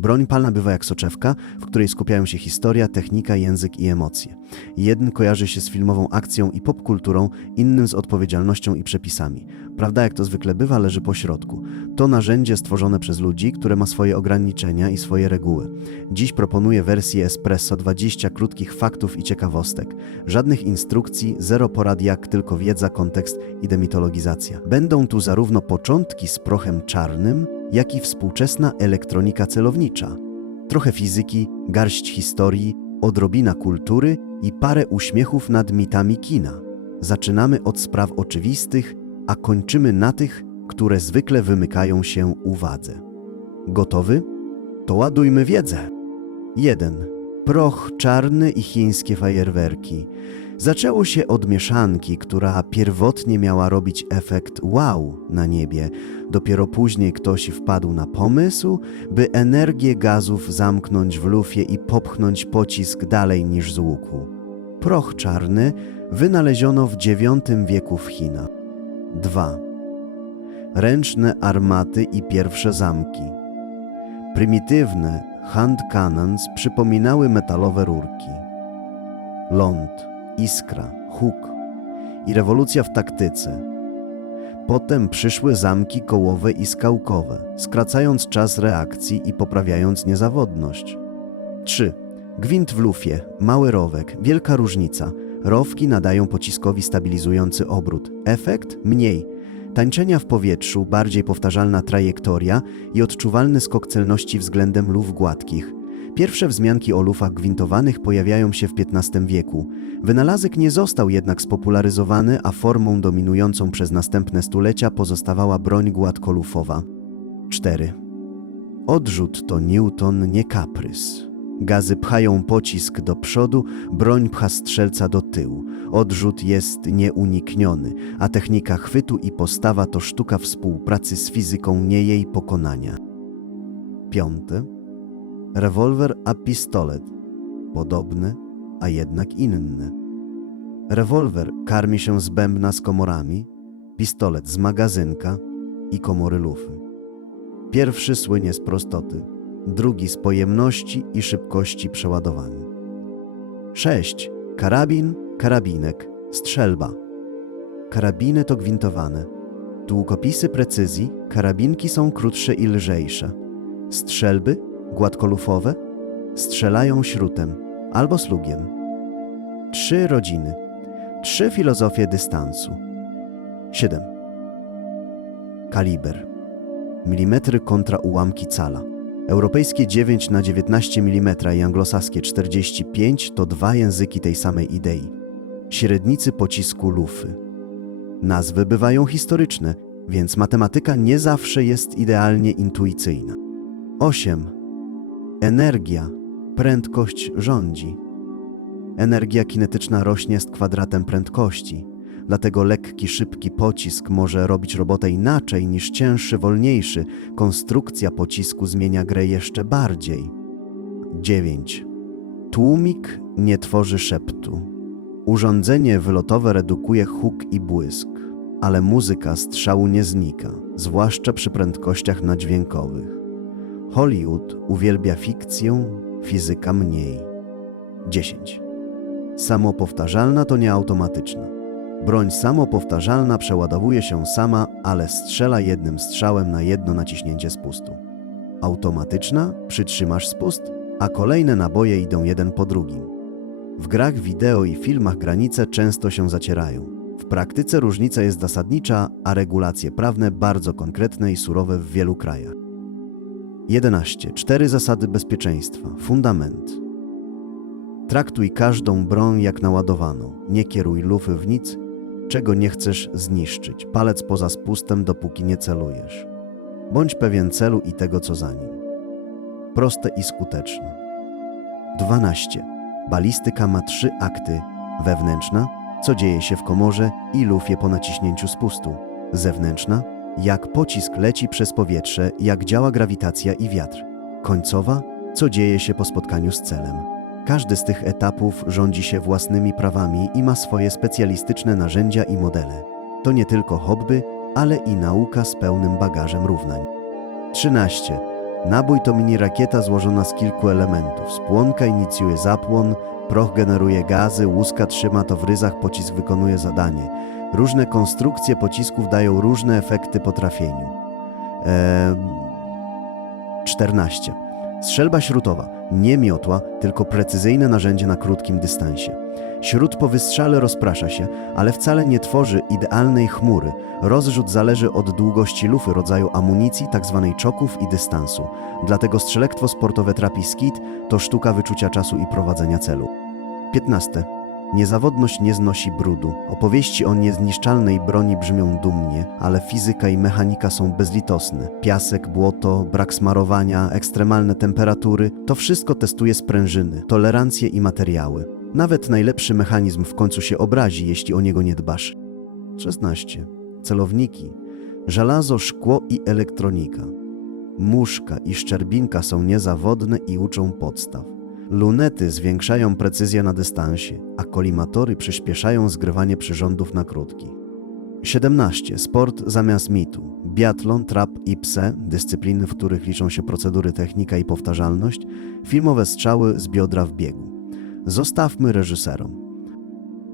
Broń palna bywa jak soczewka, w której skupiają się historia, technika, język i emocje. Jeden kojarzy się z filmową akcją i popkulturą, innym z odpowiedzialnością i przepisami. Prawda, jak to zwykle bywa, leży po środku. To narzędzie stworzone przez ludzi, które ma swoje ograniczenia i swoje reguły. Dziś proponuję wersję Espresso 20 krótkich faktów i ciekawostek. Żadnych instrukcji, zero porad jak, tylko wiedza, kontekst i demitologizacja. Będą tu zarówno początki z prochem czarnym, jak i współczesna elektronika celownicza. Trochę fizyki, garść historii, odrobina kultury i parę uśmiechów nad mitami kina. Zaczynamy od spraw oczywistych, a kończymy na tych, które zwykle wymykają się uwadze. Gotowy? To ładujmy wiedzę. 1. Proch czarny i chińskie fajerwerki. Zaczęło się od mieszanki, która pierwotnie miała robić efekt wow na niebie. Dopiero później ktoś wpadł na pomysł, by energię gazów zamknąć w lufie i popchnąć pocisk dalej niż z łuku. Proch czarny wynaleziono w IX wieku w Chinach. 2. Ręczne armaty i pierwsze zamki. Prymitywne hand cannons przypominały metalowe rurki. Ląd, iskra, huk i rewolucja w taktyce. Potem przyszły zamki kołowe i skałkowe, skracając czas reakcji i poprawiając niezawodność. 3. Gwint w lufie, mały rowek, wielka różnica. Rowki nadają pociskowi stabilizujący obrót. Efekt mniej. Tańczenia w powietrzu, bardziej powtarzalna trajektoria i odczuwalny skok celności względem luf gładkich. Pierwsze wzmianki o lufach gwintowanych pojawiają się w XV wieku. Wynalazek nie został jednak spopularyzowany, a formą dominującą przez następne stulecia pozostawała broń gładkolufowa. 4. Odrzut to Newton, nie kaprys. Gazy pchają pocisk do przodu, broń pcha strzelca do tyłu. Odrzut jest nieunikniony, a technika chwytu i postawa to sztuka współpracy z fizyką, nie jej pokonania. Piąte. Rewolwer a pistolet. Podobne, a jednak inne. Rewolwer karmi się z bębna z komorami, pistolet z magazynka i komory lufy. Pierwszy słynie z prostoty, drugi z pojemności i szybkości przeładowania. 6. Karabin, karabinek, strzelba. Karabiny to gwintowane. Długopisy precyzji, karabinki są krótsze i lżejsze. Strzelby, gładkolufowe, strzelają śrutem albo slugiem. Trzy rodziny, trzy filozofie dystansu. 7. Kaliber. Milimetry kontra ułamki cala. Europejskie 9 na 19 mm i anglosaskie 45 to dwa języki tej samej idei. Średnicy pocisku lufy. Nazwy bywają historyczne, więc matematyka nie zawsze jest idealnie intuicyjna. 8. Energia, prędkość rządzi. Energia kinetyczna rośnie z kwadratem prędkości, dlatego lekki, szybki pocisk może robić robotę inaczej niż cięższy, wolniejszy. Konstrukcja pocisku zmienia grę jeszcze bardziej. 9. Tłumik nie tworzy szeptu. Urządzenie wylotowe redukuje huk i błysk, ale muzyka strzału nie znika, zwłaszcza przy prędkościach nadźwiękowych. Hollywood uwielbia fikcję, fizyka mniej. 10. Samopowtarzalna to nieautomatyczna. Broń samopowtarzalna przeładowuje się sama, ale strzela jednym strzałem na jedno naciśnięcie spustu. Automatyczna przytrzymasz spust, a kolejne naboje idą jeden po drugim. W grach wideo i filmach granice często się zacierają. W praktyce różnica jest zasadnicza, a regulacje prawne bardzo konkretne i surowe w wielu krajach. 11. Cztery zasady bezpieczeństwa. Fundament. Traktuj każdą broń jak naładowaną. Nie kieruj lufy w nic, czego nie chcesz zniszczyć. Palec poza spustem, dopóki nie celujesz. Bądź pewien celu i tego, co za nim. Proste i skuteczne. 12. Balistyka ma trzy akty. Wewnętrzna, co dzieje się w komorze i lufie po naciśnięciu spustu. Zewnętrzna, jak pocisk leci przez powietrze, jak działa grawitacja i wiatr. Końcowa, co dzieje się po spotkaniu z celem. Każdy z tych etapów rządzi się własnymi prawami i ma swoje specjalistyczne narzędzia i modele. To nie tylko hobby, ale i nauka z pełnym bagażem równań. 13. Nabój to mini rakieta złożona z kilku elementów. Spłonka inicjuje zapłon, proch generuje gazy, łuska trzyma to w ryzach, pocisk wykonuje zadanie. Różne konstrukcje pocisków dają różne efekty po trafieniu. Eee, 14. Strzelba śrutowa. Nie miotła, tylko precyzyjne narzędzie na krótkim dystansie. Śrut po wystrzale rozprasza się, ale wcale nie tworzy idealnej chmury. Rozrzut zależy od długości lufy rodzaju amunicji, tzw. czoków i dystansu. Dlatego strzelectwo sportowe trapi skit to sztuka wyczucia czasu i prowadzenia celu. 15. Niezawodność nie znosi brudu. Opowieści o niezniszczalnej broni brzmią dumnie, ale fizyka i mechanika są bezlitosne. Piasek, błoto, brak smarowania, ekstremalne temperatury to wszystko testuje sprężyny, tolerancje i materiały. Nawet najlepszy mechanizm w końcu się obrazi, jeśli o niego nie dbasz. 16. Celowniki. Żelazo, szkło i elektronika. Muszka i szczerbinka są niezawodne i uczą podstaw. Lunety zwiększają precyzję na dystansie, a kolimatory przyspieszają zgrywanie przyrządów na krótki. 17. Sport zamiast mitu. Biatlon, trap i pse, dyscypliny, w których liczą się procedury, technika i powtarzalność, filmowe strzały z biodra w biegu. Zostawmy reżyserom.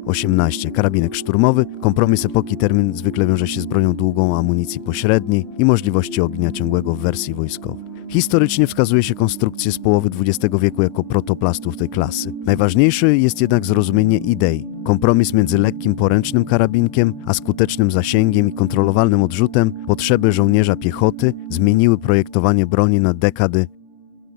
18. Karabinek szturmowy. Kompromis epoki termin zwykle wiąże się z bronią długą amunicji pośredniej i możliwości ognia ciągłego w wersji wojskowej. Historycznie wskazuje się konstrukcję z połowy XX wieku jako protoplastów tej klasy. Najważniejszy jest jednak zrozumienie idei. Kompromis między lekkim poręcznym karabinkiem, a skutecznym zasięgiem i kontrolowalnym odrzutem, potrzeby żołnierza piechoty zmieniły projektowanie broni na dekady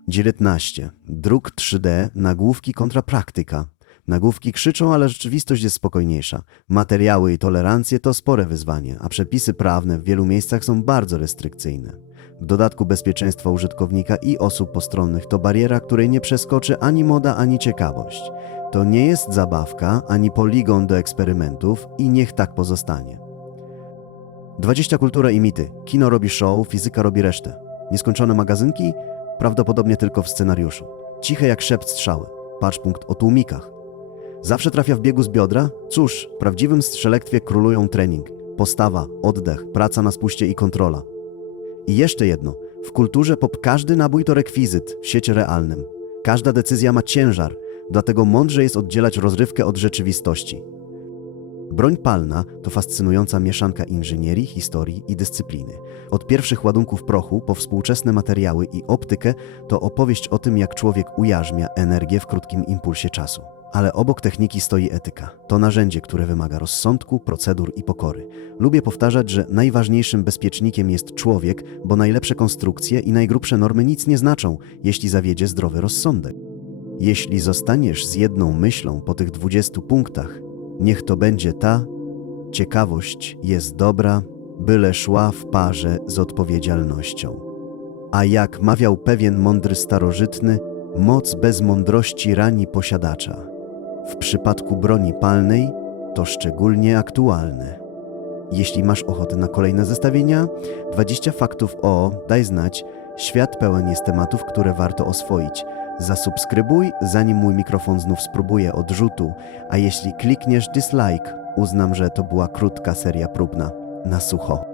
19. Druk 3D, nagłówki kontra praktyka. Nagłówki krzyczą, ale rzeczywistość jest spokojniejsza. Materiały i tolerancje to spore wyzwanie, a przepisy prawne w wielu miejscach są bardzo restrykcyjne. W dodatku bezpieczeństwo użytkownika i osób postronnych to bariera, której nie przeskoczy ani moda, ani ciekawość. To nie jest zabawka, ani poligon do eksperymentów i niech tak pozostanie. 20 kultura i mity. Kino robi show, fizyka robi resztę. Nieskończone magazynki? Prawdopodobnie tylko w scenariuszu. Ciche jak szept strzały. Patrz punkt o tłumikach. Zawsze trafia w biegu z biodra? Cóż, w prawdziwym strzelectwie królują trening, postawa, oddech, praca na spuście i kontrola. I jeszcze jedno. W kulturze pop każdy nabój to rekwizyt w świecie realnym. Każda decyzja ma ciężar, dlatego mądrze jest oddzielać rozrywkę od rzeczywistości. Broń palna to fascynująca mieszanka inżynierii, historii i dyscypliny. Od pierwszych ładunków prochu po współczesne materiały i optykę to opowieść o tym, jak człowiek ujarzmia energię w krótkim impulsie czasu. Ale obok techniki stoi etyka. To narzędzie, które wymaga rozsądku, procedur i pokory. Lubię powtarzać, że najważniejszym bezpiecznikiem jest człowiek, bo najlepsze konstrukcje i najgrubsze normy nic nie znaczą, jeśli zawiedzie zdrowy rozsądek. Jeśli zostaniesz z jedną myślą po tych 20 punktach, niech to będzie ta: ciekawość jest dobra, byle szła w parze z odpowiedzialnością. A jak mawiał pewien mądry starożytny, moc bez mądrości rani posiadacza. W przypadku broni palnej to szczególnie aktualne. Jeśli masz ochotę na kolejne zestawienia, 20 faktów o, daj znać, świat pełen jest tematów, które warto oswoić. Zasubskrybuj, zanim mój mikrofon znów spróbuje odrzutu, a jeśli klikniesz dislike, uznam, że to była krótka seria próbna. Na sucho.